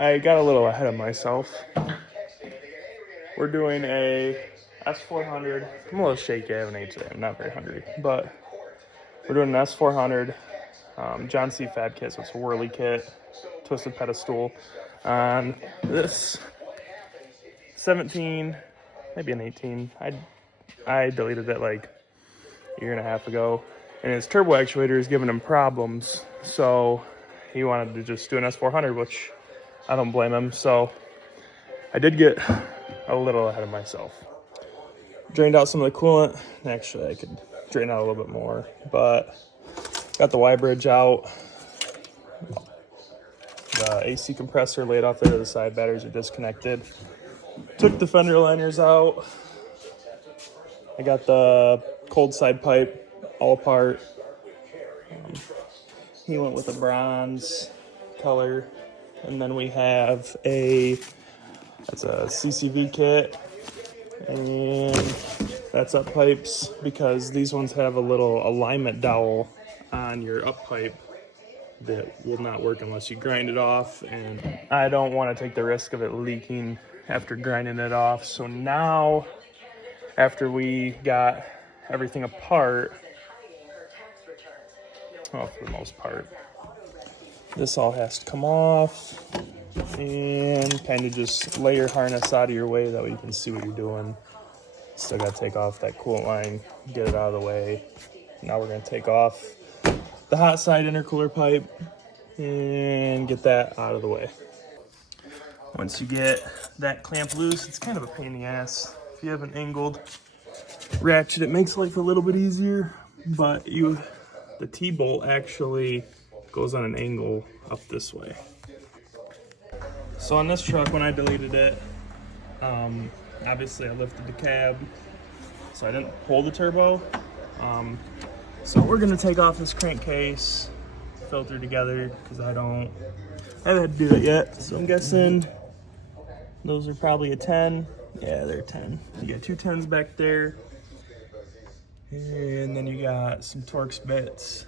I got a little ahead of myself. We're doing a S400. I'm a little shaky. I haven't ate today. I'm not very hungry. But we're doing an S400 John C. Fab kit. So it's a whirly kit, twisted pedestal on this 17, maybe an 18. I deleted it like a year and a half ago. And his turbo actuator is giving him problems. So he wanted to just do an S400, which I don't blame him. So I did get a little ahead of myself. Drained out some of the coolant. Actually, I could drain out a little bit more, but got the Y bridge out. The AC compressor laid off there to the side. Batteries are disconnected. Took the fender liners out. I got the cold side pipe all apart. He went with a bronze color. And then we have that's a CCV kit. And that's up pipes because these ones have a little alignment dowel on your up pipe that will not work unless you grind it off. And I don't want to take the risk of it leaking after grinding it off. So now, after we got everything apart, well, for the most part, this all has to come off and kind of just lay your harness out of your way. That way you can see what you're doing. Still got to take off that coolant line, get it out of the way. Now we're going to take off the hot side intercooler pipe and get that out of the way. Once you get that clamp loose, it's kind of a pain in the ass. If you have an angled ratchet, it makes life a little bit easier, but the T-bolt actually goes on an angle up this way. So on this truck, when I deleted it, obviously I lifted the cab, so I didn't pull the turbo. So we're gonna take off this crankcase, filter together, because I haven't had to do that yet. So I'm guessing those are probably a 10. Yeah, they're 10. You got two 10s back there. And then you got some Torx bits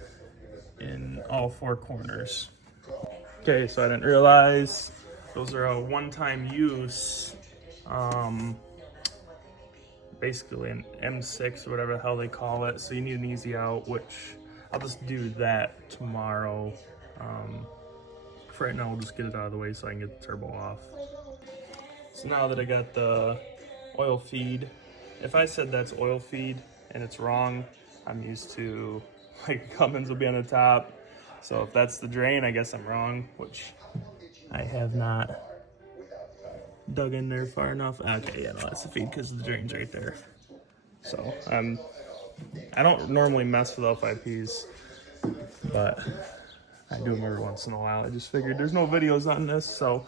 in all four corners. Okay, so I didn't realize those are a one-time use, basically an M6 or whatever the hell they call it. So you need an easy out, which I'll just do that tomorrow. For right now, we'll just get it out of the way so I can get the turbo off. So now that I got the oil feed, if I said that's oil feed and it's wrong, I'm used to like Cummins will be on the top. So if that's the drain, I guess I'm wrong, which I have not dug in there far enough. Okay, yeah, no, that's the feed because the drain's right there. So I don't normally mess with L5ps, but I do them every once in a while. I just figured there's no videos on this, so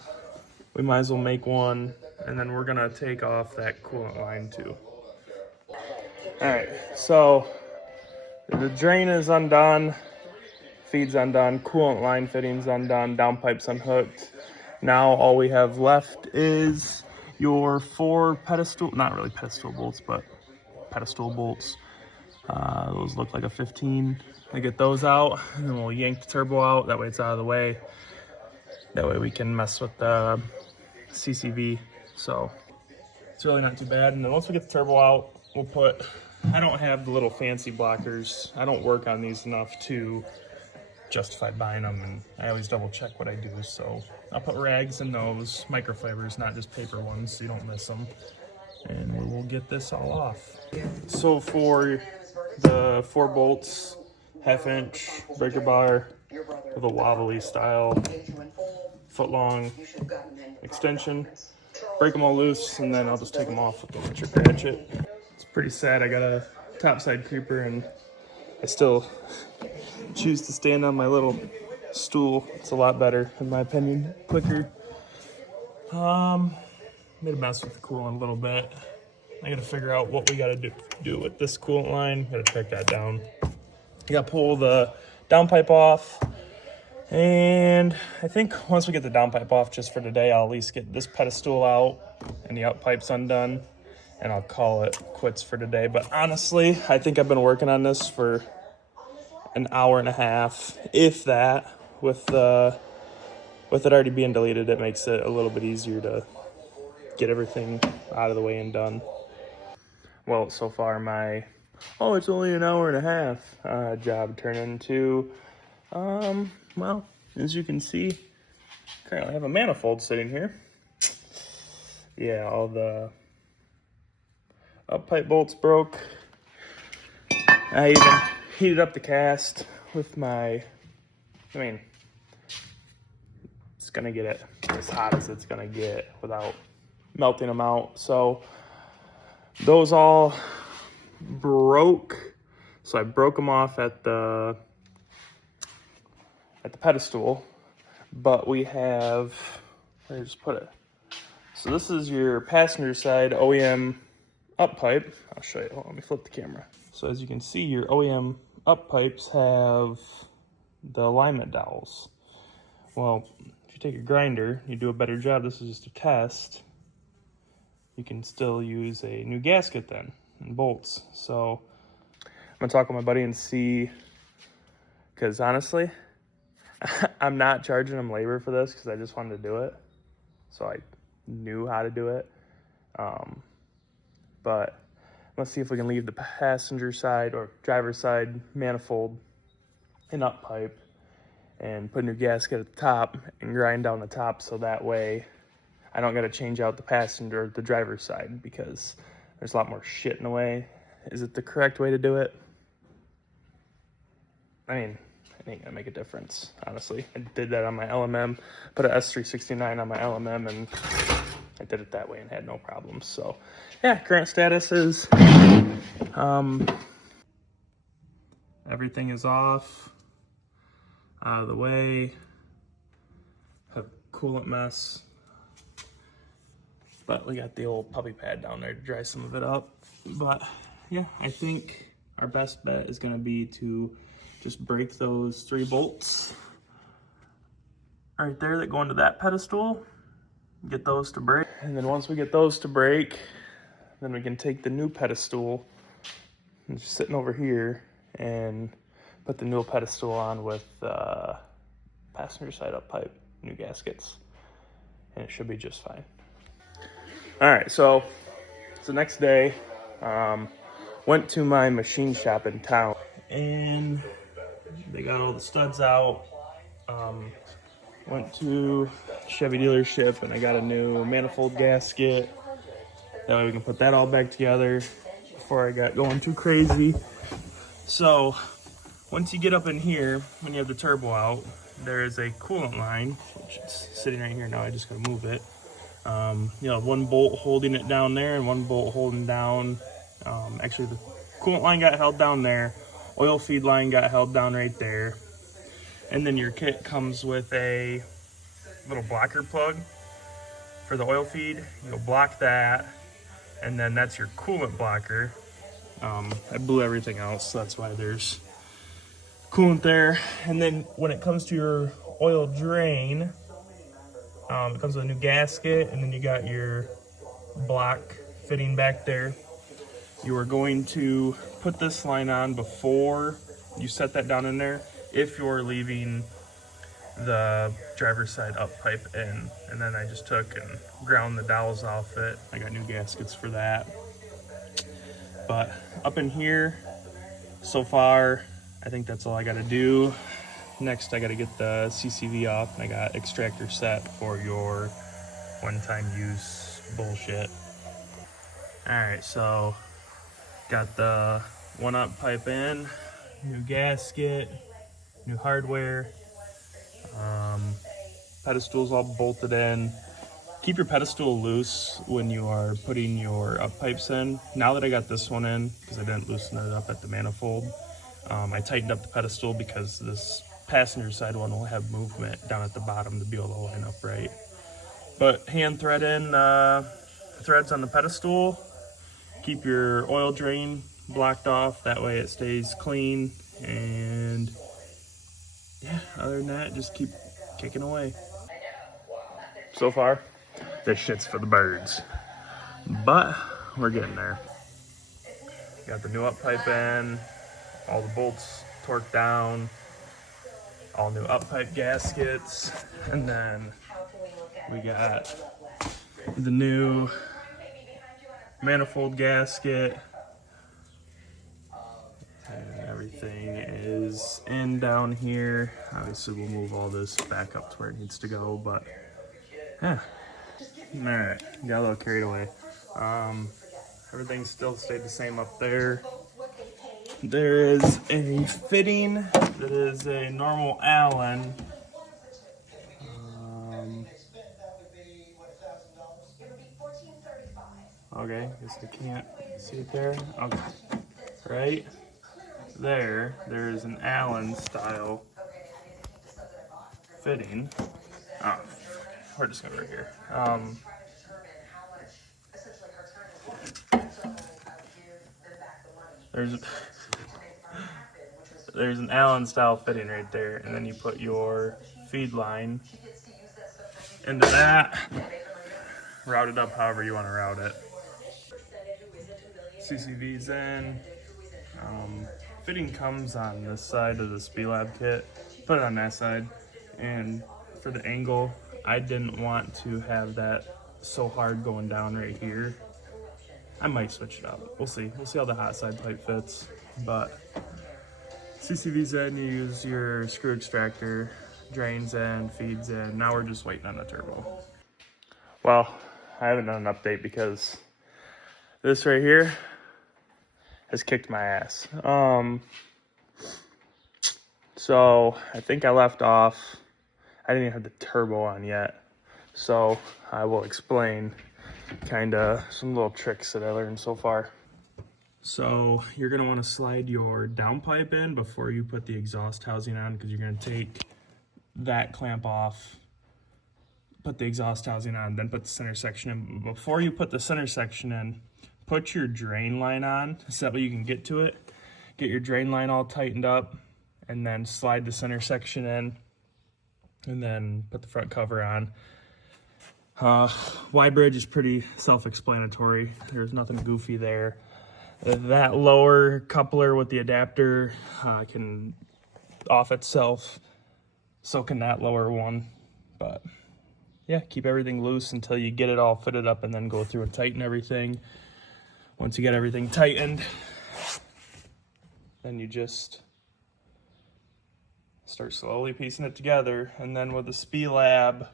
we might as well make one. And then we're gonna take off that coolant line too. All right, so the drain is undone, feed's undone, coolant line fitting's undone, downpipe's unhooked. Now all we have left is your four pedestal, not really pedestal bolts, but pedestal bolts. Those look like a 15. I get those out, and then we'll yank the turbo out. That way it's out of the way. That way we can mess with the CCV. So it's really not too bad. And then once we get the turbo out, we'll I don't have the little fancy blockers. I don't work on these enough to justify buying them, and I always double check what I do. So I'll put rags in those, microfibers, not just paper ones, so you don't miss them. And we will get this all off. So for the 4 bolts, 1/2 inch breaker bar with a wobbly style, foot long extension. Break them all loose, and then I'll just take them off with the electric ratchet. It's pretty sad. I got a topside creeper, and I still choose to stand on my little stool. It's a lot better, in my opinion, quicker. Made a mess with the coolant a little bit. I gotta figure out what we gotta do with this coolant line. Gotta check that down. I gotta pull the downpipe off. And I think once we get the downpipe off, just for today, I'll at least get this pedestal out and the outpipes undone, and I'll call it quits for today. But honestly, I think I've been working on this for an hour and a half, if that, with the with it already being deleted, it makes it a little bit easier to get everything out of the way and done. Well, so far my, oh, it's only an hour and a half job turned into, well, as you can see, currently I have a manifold sitting here. Yeah, all the up pipe bolts broke. I even heated up the cast with my, I mean, it's gonna get it as hot as it's gonna get without melting them out. So those all broke. So I broke them off at the pedestal, but we have, where did I just put it? So this is your passenger side OEM up pipe. I'll show you. Hold on, let me flip the camera. So as you can see, your OEM up pipes have the alignment dowels. Well, if you take a grinder, you do a better job. This is just a test. You can still use a new gasket then and bolts. So I'm gonna talk with my buddy and see, because honestly, I'm not charging him labor for this because I just wanted to do it. So I knew how to do it. But let's see if we can leave the passenger side or driver's side manifold and up pipe and put a new gasket at the top and grind down the top, so that way I don't got to change out the passenger or the driver's side because there's a lot more shit in the way. Is it the correct way to do it? I mean, it ain't gonna make a difference, honestly. I did that on my LMM, put a S369 on my LMM, and I did it that way and had no problems. So yeah, current status is everything is off, out of the way. Have coolant mess, but we got the old puppy pad down there to dry some of it up. But yeah, I think our best bet is gonna be to just break those 3 bolts right there that go into that pedestal, get those to break. And then once we get those to break, then we can take the new pedestal, and just sitting over here, and put the new pedestal on with passenger side up pipe, new gaskets, and it should be just fine. All right, so it's the next day. Went to my machine shop in town, and they got all the studs out. Went to Chevy dealership and I got a new manifold gasket. That way we can put that all back together before I got going too crazy. So once you get up in here, when you have the turbo out, there is a coolant line, which is sitting right here now. I just gotta move it. You know, 1 bolt holding it down there and 1 bolt holding down. Actually, the coolant line got held down there. Oil feed line got held down right there. And then your kit comes with a little blocker plug for the oil feed. You'll block that, and then that's your coolant blocker. I blew everything out, so that's why there's coolant there. And then when it comes to your oil drain, it comes with a new gasket, and then you got your block fitting back there. You are going to put this line on before you set that down in there, if you're leaving the driver's side up pipe in. And then I just took and ground the dowels off it. I got new gaskets for that. But up in here, so far, I think that's all I gotta do. Next, I gotta get the CCV off, and I got extractor set for your one-time use bullshit. All right, so got the 1 up pipe in, new gasket, new hardware, pedestals all bolted in. Keep your pedestal loose when you are putting your up pipes in. Now that I got this one in, because I didn't loosen it up at the manifold, I tightened up the pedestal because this passenger side one will have movement down at the bottom to be able to line up right. But hand thread in threads on the pedestal. Keep your oil drain blocked off, that way it stays clean. And yeah, other than that, just keep kicking away. So far, this shit's for the birds, but we're getting there. Got the new up pipe in, all the bolts torqued down. all new up pipe gaskets, and then we got the new manifold gasket, and everything is in down here. Obviously we'll move all this back up to where it needs to go, but yeah. All right, got a little carried away. Everything still stayed the same up there. There is a fitting that is a normal Allen. Okay, guess I can't see it there. Okay, right there's an Allen style fitting. Oh, we're just gonna right here. There's there's an Allen style fitting right there, and then you put your feed line into that. Route it up however you want to route it. CCV's in. Fitting comes on this side of the S467 kit. Put it on that side. And for the angle, I didn't want to have that so hard going down right here. I might switch it up. We'll see. We'll see how the hot side pipe fits. But CCV's in, you use your screw extractor, drains in, feeds in. Now we're just waiting on the turbo. Well, I haven't done an update because this right here has kicked my ass. So I think I left off, I didn't even have the turbo on yet. So I will explain kind of some little tricks that I learned so far. So you're gonna wanna slide your downpipe in before you put the exhaust housing on, because you're gonna take that clamp off, put the exhaust housing on, then put the center section in. Before you put the center section in, put your drain line on so that way you can get to it. Get your drain line all tightened up, and then slide the center section in, and then put the front cover on. Y-bridge is pretty self-explanatory. There's nothing goofy there. That lower coupler with the adapter can off itself, so can that lower one. But yeah, keep everything loose until you get it all fitted up, and then go through and tighten everything. Once you get everything tightened, then you just start slowly piecing it together. And then with the S467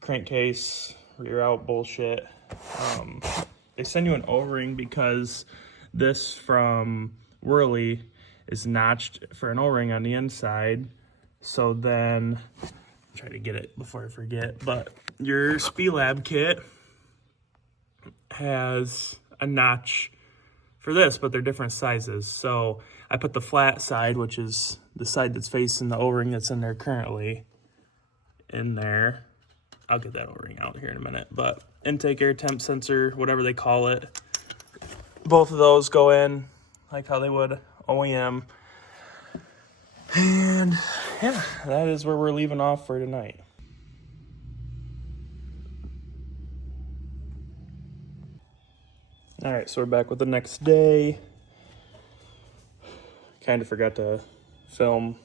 crankcase, rear out bullshit, they send you an O-ring because this from Whirly is notched for an O-ring on the inside. So then, try to get it before I forget, but your S467 kit has a notch for this, but they're different sizes. So I put the flat side, which is the side that's facing the O-ring that's in there currently, in there. I'll get that O-ring out here in a minute, but intake air temp sensor, whatever they call it, both of those go in like how they would OEM. And yeah, that is where we're leaving off for tonight. All right, so we're back with the next day. Kind of forgot to film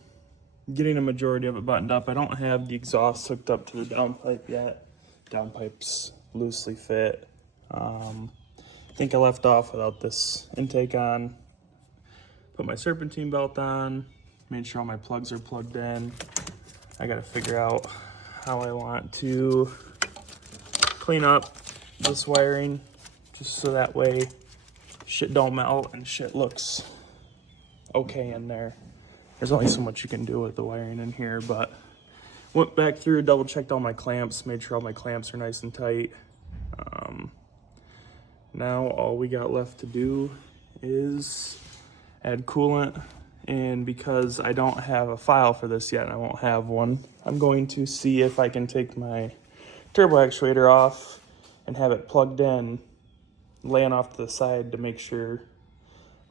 getting a majority of it buttoned up. I don't have the exhaust hooked up to the downpipe yet. Downpipe's loosely fit. I think I left off without this intake on. Put my serpentine belt on, made sure all my plugs are plugged in. I gotta figure out how I want to clean up this wiring, just so that way shit don't melt and shit looks okay in there. There's only so much you can do with the wiring in here, but went back through, double checked all my clamps, made sure all my clamps are nice and tight. Now all we got left to do is add coolant, and because I don't have a file for this yet, and I won't have one, I'm going to see if I can take my turbo actuator off and have it plugged in, laying off to the side to make sure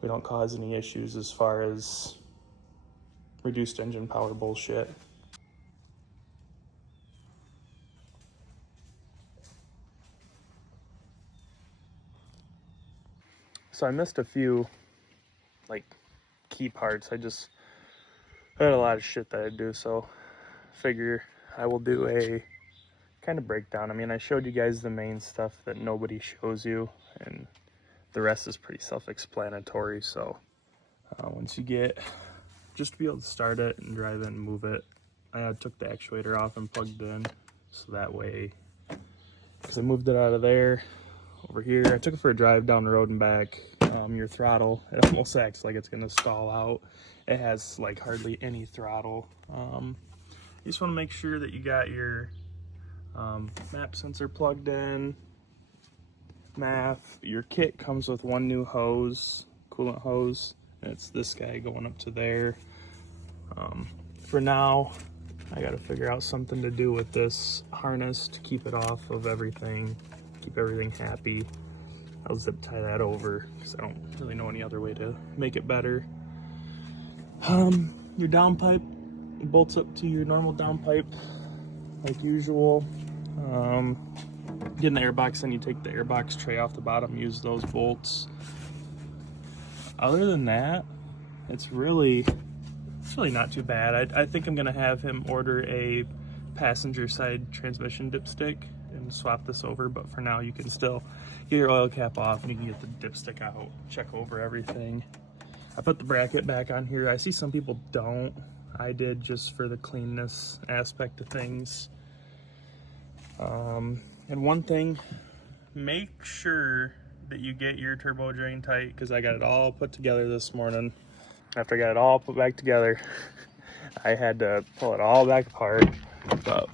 we don't cause any issues as far as reduced engine power bullshit. So I missed a few like key parts. I had a lot of shit that I do, so figure I will do a kind of breakdown. I mean, I showed you guys the main stuff that nobody shows you, and the rest is pretty self-explanatory. So once you get, just to be able to start it and drive it and move it, I took the actuator off and plugged it in, so that way, because I moved it out of there over here, I took it for a drive down the road and back. Your throttle, it almost acts like it's going to stall out. It has like hardly any throttle. You just want to make sure that you got your map sensor plugged in. Your kit comes with one new hose, coolant hose, and it's this guy going up to there. For now, I got to figure out something to do with this harness to keep it off of everything, keep everything happy. I'll zip tie that over because I don't really know any other way to make it better. Your downpipe bolts up to your normal downpipe like usual. Get in the airbox, then you take the airbox tray off the bottom, use those bolts. Other than that, it's really not too bad. I think I'm gonna have him order a passenger side transmission dipstick and swap this over, but for now you can still get your oil cap off and you can get the dipstick out, check over everything. I put the bracket back on here. I see some people don't. I did just for the cleanness aspect of things. And one thing, make sure that you get your turbo drain tight, because I got it all put together this morning. After I got it all put back together, I had to pull it all back apart, but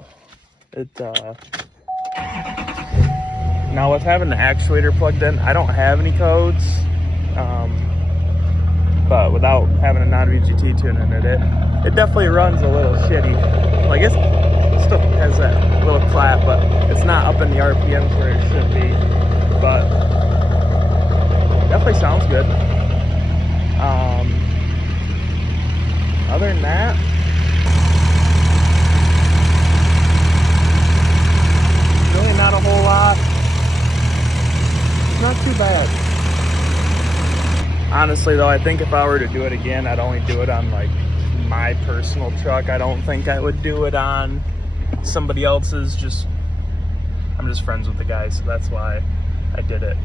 it now with having the actuator plugged in, I don't have any codes, but without having a non-VGT tune in it definitely runs a little shitty. Like it still has that little clap, but it's not up in the RPMs where it should be, but definitely sounds good. Other than that, really not a whole lot. Not too bad. Honestly though, I think if I were to do it again, I'd only do it on like my personal truck. I don't think I would do it on somebody else's. I'm just friends with the guy, so that's why I did it.